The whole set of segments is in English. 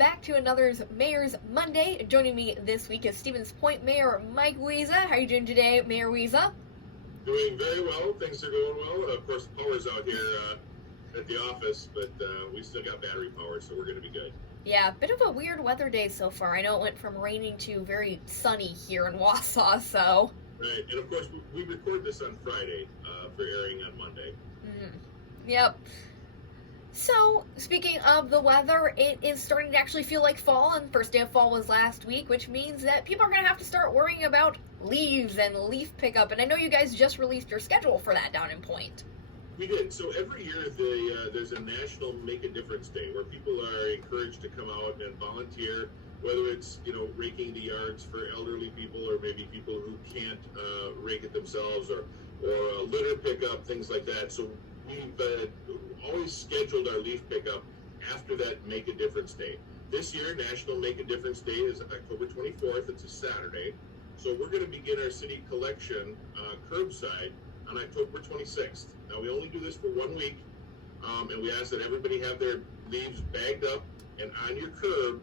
back to another Mayor's Monday. Joining me this week is Stevens Point Mayor Mike Wiza. How are you doing today, Mayor Wiza? Doing very well. Things are going well. Of course, the power's out here at the office, but we still got battery power, so we're going to be good. Yeah, bit of a weird weather day so far. I know it went from raining to very sunny here in Wausau, so... Right, and of course, we record this on Friday for airing on Monday. Yep. So, speaking of the weather, it is starting to actually feel like fall, and first day of fall was last week, which means that people are going to have to start worrying about leaves and leaf pickup, and I know you guys just released your schedule for that down in Point. We did. So every year there's a National Make a Difference Day where people are encouraged to come out and volunteer, whether it's, raking the yards for elderly people or maybe people who can't rake it themselves or litter pickup, things like that. So we've always scheduled our leaf pickup after that Make a Difference Day. This year, National Make a Difference Day is October 24th. It's a Saturday. So we're going to begin our city collection curbside on October 26th. Now, we only do this for 1 week, and we ask that everybody have their leaves bagged up and on your curb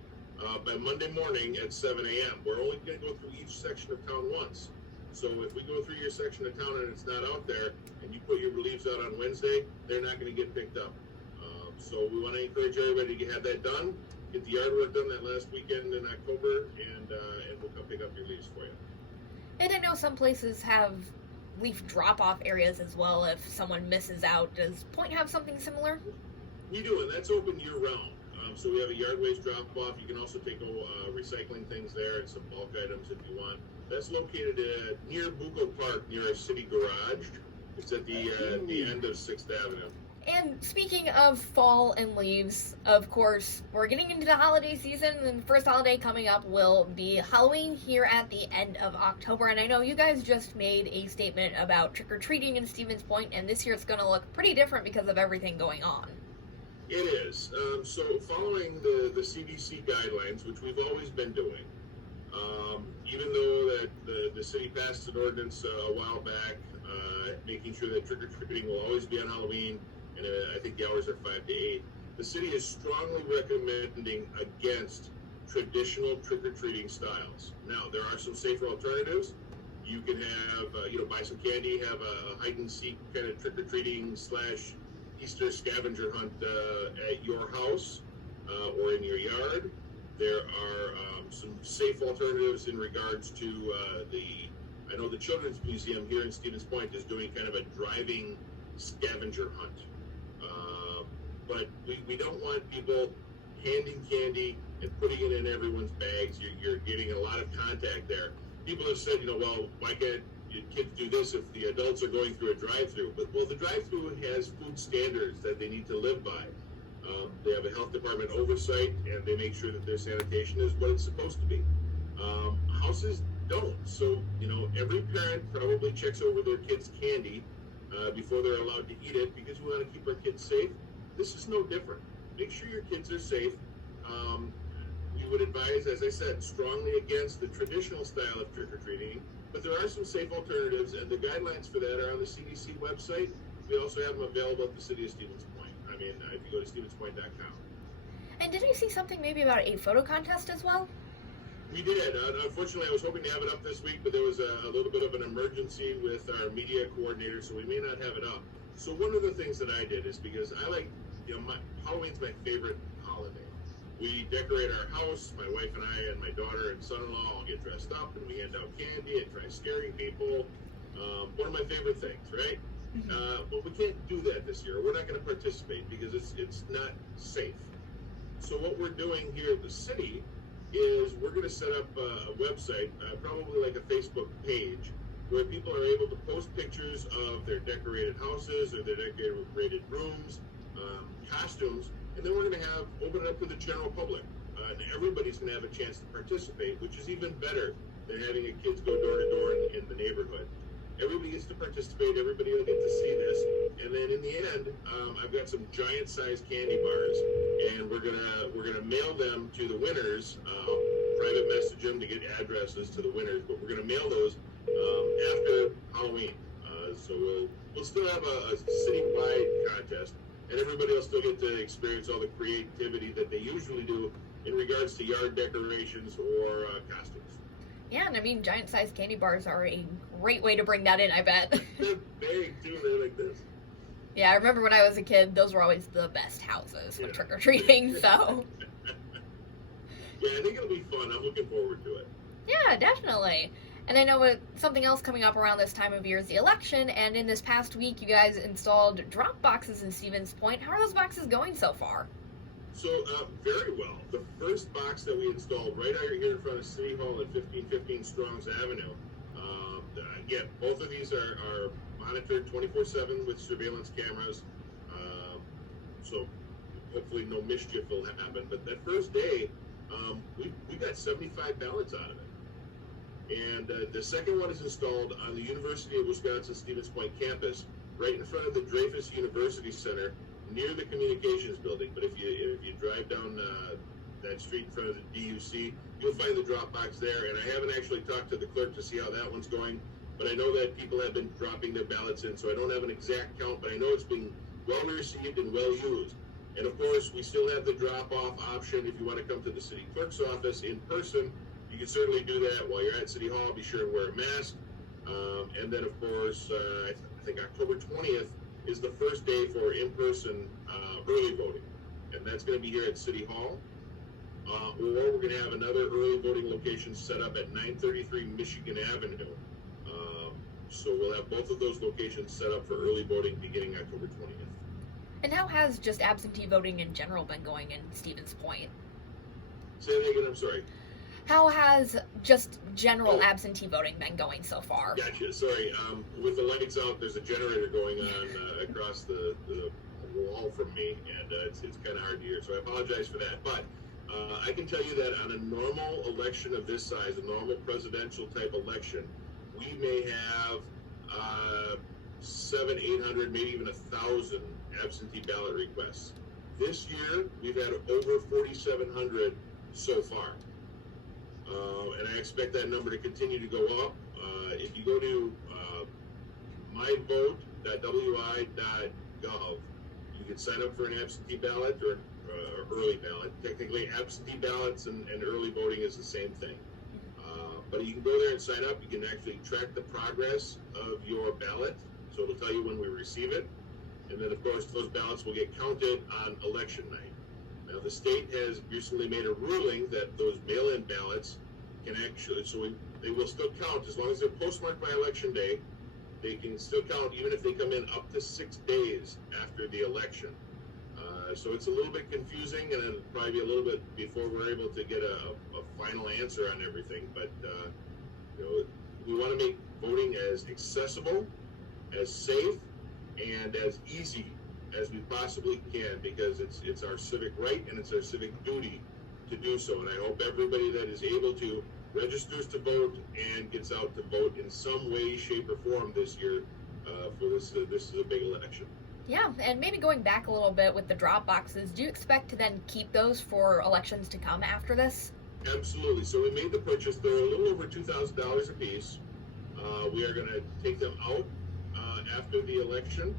by Monday morning at 7 a.m. We're only going to go through each section of town once. So if we go through your section of town and it's not out there, and you put your leaves out on Wednesday, they're not going to get picked up. So we want to encourage everybody to have that done, get the yard work done that last weekend in October, and we'll come pick up your leaves for you. And I know some places have leaf drop-off areas as well if someone misses out. Does Point have something similar? We do, and that's open year-round. So we have a yard waste drop-off. You can also take recycling things there and some bulk items if you want. That's located near Bucco Park, near our city garage. It's at the end of 6th Avenue. And speaking of fall and leaves, of course, we're getting into the holiday season, and the first holiday coming up will be Halloween here at the end of October. And I know you guys just made a statement about trick-or-treating in Stevens Point, and this year it's going to look pretty different because of everything going on. It is. So following the CDC guidelines, which we've always been doing, even though that the city passed an ordinance a while back, making sure that trick-or-treating will always be on Halloween, and I think the hours are 5 to 8. The city is strongly recommending against traditional trick-or-treating styles. Now, there are some safer alternatives. You can have, buy some candy, have a hide-and-seek kind of trick-or-treating / Easter scavenger hunt at your house or in your yard. There are some safe alternatives in regards to I know the Children's Museum here in Stevens Point is doing kind of a driving scavenger hunt. But we don't want people handing candy and putting it in everyone's bags. You're getting a lot of contact there. People have said, well, why can't your kids do this if the adults are going through a drive-through? But, the drive-through has food standards that they need to live by. They have a health department oversight, and they make sure that their sanitation is what it's supposed to be. Houses don't. So, every parent probably checks over their kids' candy before they're allowed to eat it because we want to keep our kids safe. This is no different. Make sure your kids are safe. We would advise, as I said, strongly against the traditional style of trick-or-treating, but there are some safe alternatives, and the guidelines for that are on the CDC website. We also have them available at the City of Stevens Point. If you go to stevenspoint.com. And did I see something maybe about a photo contest as well? We did. Unfortunately, I was hoping to have it up this week, but there was a little bit of an emergency with our media coordinator, so we may not have it up. So one of the things that I did is because I like, Halloween's my favorite holiday. We decorate our house, my wife and I and my daughter and son-in-law all get dressed up, and we hand out candy and try scaring people. One of my favorite things, right? But we can't do that this year. We're not going to participate because it's not safe. So what we're doing here at the city is we're going to set up a website, probably like a Facebook page, where people are able to post pictures of their decorated houses or their decorated rooms, costumes, and then we're going to open it up to the general public. And everybody's going to have a chance to participate, which is even better than having your kids go door to door in the neighborhood. Everybody gets to participate. Everybody will get to see this. And then in the end, I've got some giant-sized candy bars, and we're gonna mail them to the winners. Private message them to get addresses to the winners, but we're gonna mail those after Halloween. So we'll still have a citywide contest, and everybody will still get to experience all the creativity that they usually do in regards to yard decorations or costumes. Yeah, and I mean, giant-sized candy bars are a great way to bring that in, I bet. They're big, too. They're like this. Yeah, I remember when I was a kid, those were always the best houses for trick-or-treating, so... Yeah, I think it'll be fun. I'm looking forward to it. Yeah, definitely. And I know something else coming up around this time of year is the election, and in this past week, you guys installed drop boxes in Stevens Point. How are those boxes going so far? So, very well. The first box that we installed right out here in front of City Hall at 1515 Strongs Avenue. Again, both of these are monitored 24/7 with surveillance cameras. So hopefully no mischief will happen. But that first day, we got 75 ballots out of it. And the second one is installed on the University of Wisconsin-Stevens Point campus, right in front of the Dreyfus University Center, near the communications building. But if you drive down that street in front of the DUC, you'll find the drop box there. And I haven't actually talked to the clerk to see how that one's going, but I know that people have been dropping their ballots in, so I don't have an exact count, but I know it's being well received and well used. And of course, we still have the drop-off option if you want to come to the city clerk's office in person. You can certainly do that while you're at City Hall. Be sure to wear a mask. And then, of course, I think October 20th is the first day for in-person early voting. And that's going to be here at City Hall. Or we're going to have another early voting location set up at 933 Michigan Avenue. So we'll have both of those locations set up for early voting beginning October 20th. And how has just absentee voting in general been going in Stevens Point? Say that again, I'm sorry. How has just general absentee voting been going so far? Gotcha, sorry. With the lights out, there's a generator going on across the wall from me, and it's kind of hard to hear, so I apologize for that. But I can tell you that on a normal election of this size, a normal presidential type election, we may have 700, 800, maybe even 1,000 absentee ballot requests. This year, we've had over 4,700 so far. And I expect that number to continue to go up. If you go to myvote.wi.gov, you can sign up for an absentee ballot or early ballot. Technically, absentee ballots and early voting is the same thing. But you can go there and sign up. You can actually track the progress of your ballot, so it'll tell you when we receive it. And then, of course, those ballots will get counted on election night. Now, the state has recently made a ruling that those mail-in ballots can actually, they will still count as long as they're postmarked by election day. They can still count even if they come in up to 6 days after the election. So it's a little bit confusing, and it'll probably be a little bit before we're able to get a final answer on everything. But we want to make voting as accessible, as safe, and as easy as we possibly can, because it's our civic right and it's our civic duty to do so. And I hope everybody that is able to registers to vote and gets out to vote in some way, shape, or form this year for this. This is a big election. Yeah, and maybe going back a little bit with the drop boxes, do you expect to then keep those for elections to come after this? Absolutely. So we made the purchase. They're a little over $2,000 a piece. We are going to take them out after the election,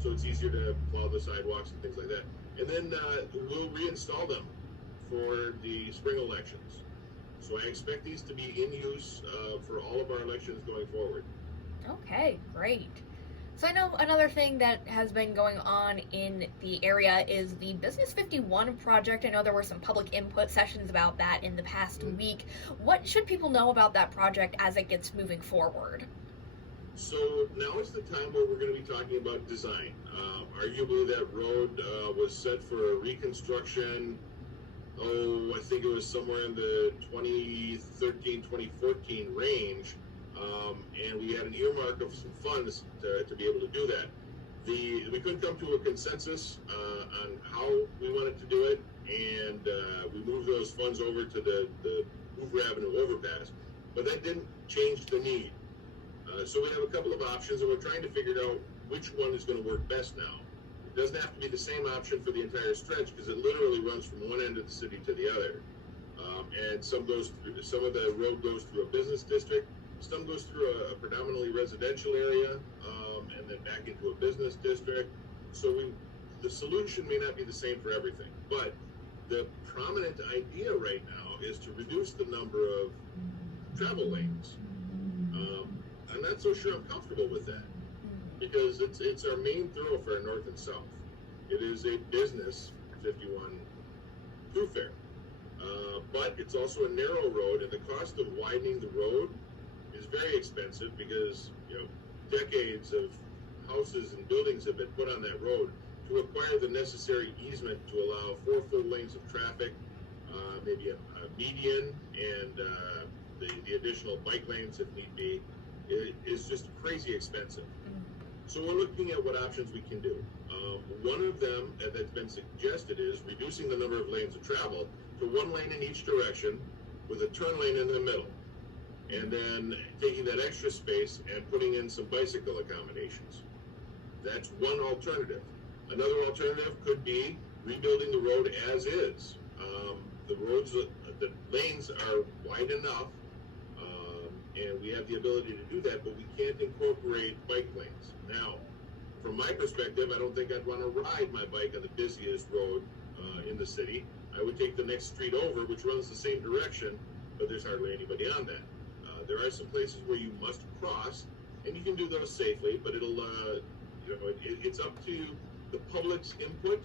so it's easier to plow the sidewalks and things like that. And then we'll reinstall them for the spring elections. So I expect these to be in use for all of our elections going forward. Okay, great. So I know another thing that has been going on in the area is the Business 51 project. I know there were some public input sessions about that in the past week. What should people know about that project as it gets moving forward? So now is the time where we're going to be talking about design. Arguably that road was set for reconstruction, I think it was somewhere in the 2013, 2014 range. And we had an earmark of some funds to be able to do that. We couldn't come to a consensus on how we wanted to do it, and we moved those funds over to the Hoover Avenue overpass. But that didn't change the need. So we have a couple of options, and we're trying to figure out which one is going to work best now. It doesn't have to be the same option for the entire stretch, because it literally runs from one end of the city to the other. And some of the road goes through a business district. Some goes through a predominantly residential area, and then back into a business district. So the solution may not be the same for everything, but the prominent idea right now is to reduce the number of travel lanes. I'm not so sure I'm comfortable with that, because it's our main thoroughfare north and south. It is a business 51 thoroughfare, but it's also a narrow road, and the cost of widening the road is very expensive because decades of houses and buildings have been put on that road to acquire the necessary easement to allow 4 full lanes of traffic, maybe a median, and the additional bike lanes if need be. It is just crazy expensive. So we're looking at what options we can do. One of them that's been suggested is reducing the number of lanes of travel to 1 lane in each direction with a turn lane in the middle, and then taking that extra space and putting in some bicycle accommodations. That's one alternative. Another alternative could be rebuilding the road as is. The lanes are wide enough, and we have the ability to do that, but we can't incorporate bike lanes. Now, from my perspective, I don't think I'd want to ride my bike on the busiest road in the city. I would take the next street over, which runs the same direction, but there's hardly anybody on that. There are some places where you must cross, and you can do those safely, but it's up to the public's input,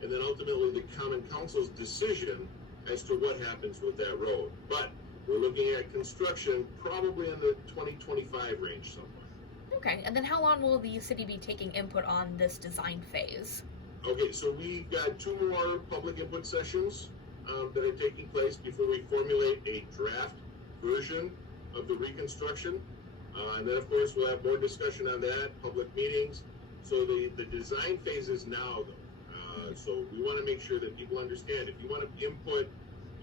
and then ultimately the Common Council's decision as to what happens with that road. But we're looking at construction probably in the 2025 range somewhere. Okay, and then how long will the city be taking input on this design phase? Okay, so we've got 2 more public input sessions that are taking place before we formulate a draft version of the reconstruction. And then, of course, we'll have more discussion on that, public meetings. So the design phase is now, though. So we want to make sure that people understand. If you want to input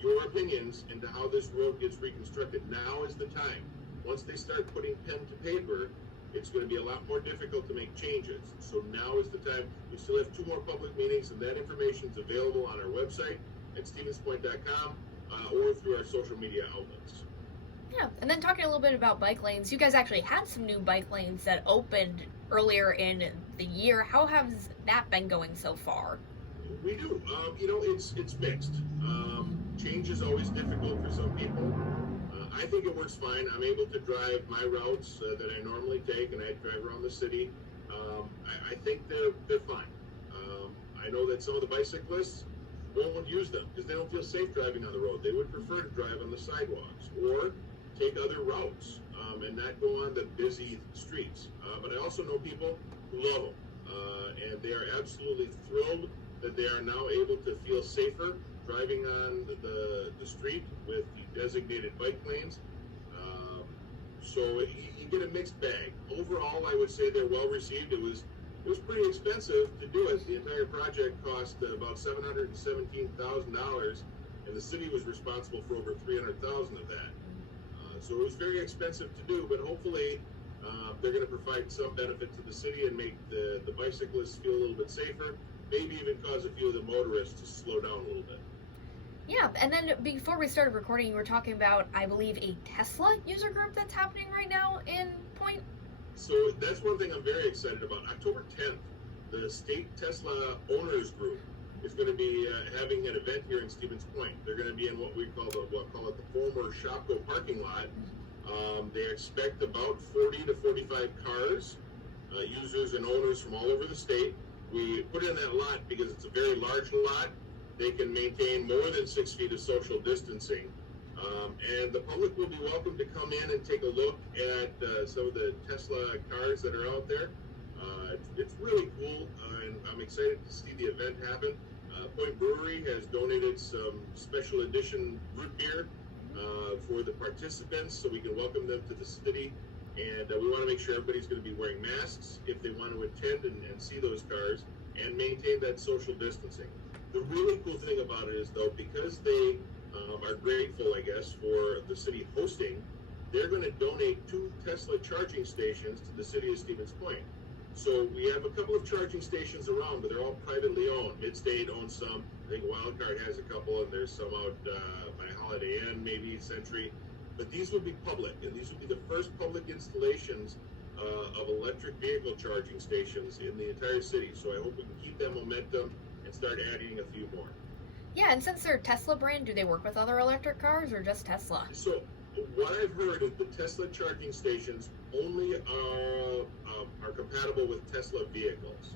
your opinions into how this road gets reconstructed, now is the time. Once they start putting pen to paper, it's going to be a lot more difficult to make changes. So now is the time. We still have 2 more public meetings, and that information is available on our website at stevenspoint.com or through our social media outlets. Yeah, and then talking a little bit about bike lanes, you guys actually had some new bike lanes that opened earlier in the year. How has that been going so far? We do. It's mixed. Change is always difficult for some people. I think it works fine. I'm able to drive my routes that I normally take, and I drive around the city. I think they're fine. I know that some of the bicyclists won't use them because they don't feel safe driving on the road. They would prefer to drive on the sidewalks or take other routes and not go on the busy streets. But I also know people who love them, and they are absolutely thrilled that they are now able to feel safer driving on the street with the designated bike lanes. So you get a mixed bag. Overall, I would say they're well received. It was pretty expensive to do it. The entire project cost about $717,000, and the city was responsible for over $300,000 of that. So it was very expensive to do, but hopefully they're going to provide some benefit to the city and make the bicyclists feel a little bit safer, maybe even cause a few of the motorists to slow down a little bit. Yeah, and then before we started recording, you were talking about, I believe, a Tesla user group that's happening right now in Point. So that's one thing I'm very excited about. October 10th, the State Tesla Owners Group is going to be having an event here in Stevens Point. They're going to be in what we call the former Shopko parking lot. They expect about 40 to 45 cars, users and owners from all over the state. We put in that lot because it's a very large lot. They can maintain more than 6 feet of social distancing. And the public will be welcome to come in and take a look at some of the Tesla cars that are out there. It's really cool, and I'm excited to see the event happen. Point Brewery has donated some special edition root beer for the participants, so we can welcome them to the city. And we want to make sure everybody's going to be wearing masks if they want to attend and see those cars and maintain that social distancing. The really cool thing about it is, though, because they are grateful, I guess, for the city hosting, they're going to donate 2 Tesla charging stations to the city of Stevens Point. So we have a couple of charging stations around, but they're all privately owned. Midstate owns some. I think Wildcard has a couple, and there's some out by Holiday Inn, maybe Century. But these will be public, and these will be the first public installations of electric vehicle charging stations in the entire city. So I hope we can keep that momentum and start adding a few more. Yeah, and since they're Tesla brand, do they work with other electric cars or just Tesla? So what I've heard is the Tesla charging stations only are compatible with Tesla vehicles.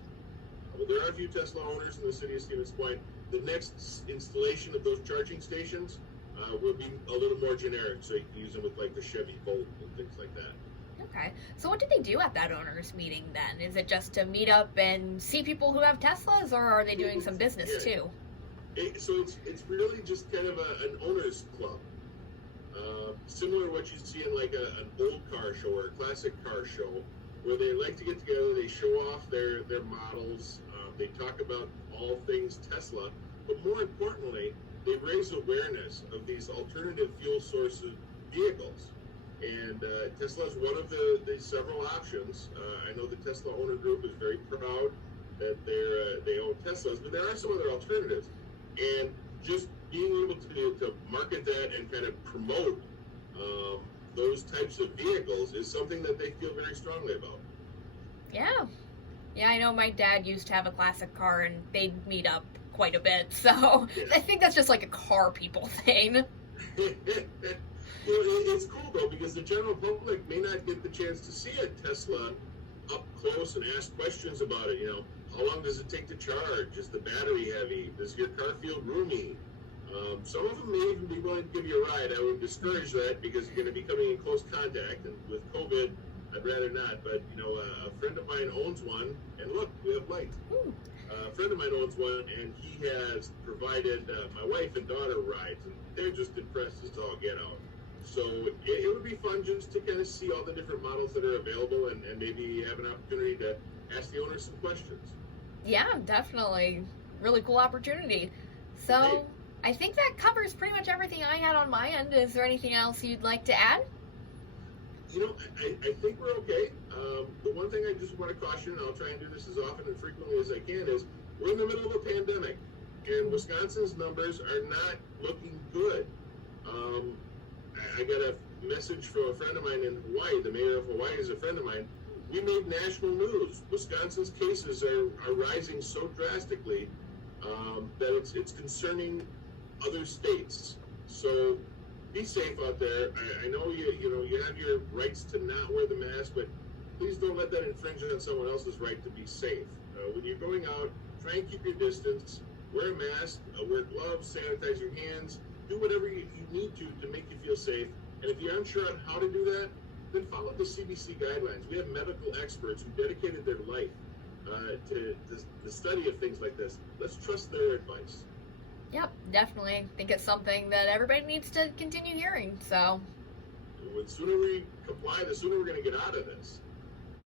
Well, there are a few Tesla owners in the city of Stevens Point. The next installation of those charging stations will be a little more generic, so you can use them with like the Chevy Volt and things like that. Okay. So what do they do at that owners meeting then? Is it just to meet up and see people who have Teslas, or are they doing some business too? So it's really just kind of an owners club. Similar to what you see in like an old car show or a classic car show, where they like to get together, they show off their models, they talk about all things Tesla, but more importantly, they raise awareness of these alternative fuel source vehicles. And Tesla is one of the several options. I know the Tesla owner group is very proud that they own Teslas, but there are some other alternatives. And just being able to market that and kind of promote those types of vehicles is something that they feel very strongly about. Yeah. Yeah, I know my dad used to have a classic car and they'd meet up quite a bit, so yeah. I think that's just like a car people thing. It's cool though, because the general public may not get the chance to see a Tesla up close and ask questions about it. How long does it take to charge? Is the battery heavy? Does your car feel roomy? Some of them may even be willing to give you a ride. I would discourage that because you're going to be coming in close contact, and with COVID, I'd rather not. But a friend of mine owns one, and look, we have light. A friend of mine owns one, and he has provided my wife and daughter rides, and they're just impressed as all get out. So it would be fun just to kind of see all the different models that are available, and maybe have an opportunity to ask the owners some questions. Yeah, definitely. Really cool opportunity. So Hey. I think that covers pretty much everything I had on my end. Is there anything else you'd like to add? I think we're okay. The one thing I just want to caution, and I'll try and do this as often and frequently as I can, is we're in the middle of a pandemic, and Wisconsin's numbers are not looking good. I got a message from a friend of mine in Hawaii. The mayor of Hawaii is a friend of mine. We made national news. Wisconsin's cases are rising so drastically that it's concerning other states. So be safe out there. I know you have your rights to not wear the mask, but please don't let that infringe on someone else's right to be safe. When you're going out, try and keep your distance. Wear a mask, wear gloves, sanitize your hands. Do whatever you need to make you feel safe. And if you're unsure on how to do that, then follow the CDC guidelines. We have medical experts who dedicated their life to the study of things like this. Let's trust their advice. Yep, definitely. I think it's something that everybody needs to continue hearing, so. The sooner we comply, the sooner we're going to get out of this.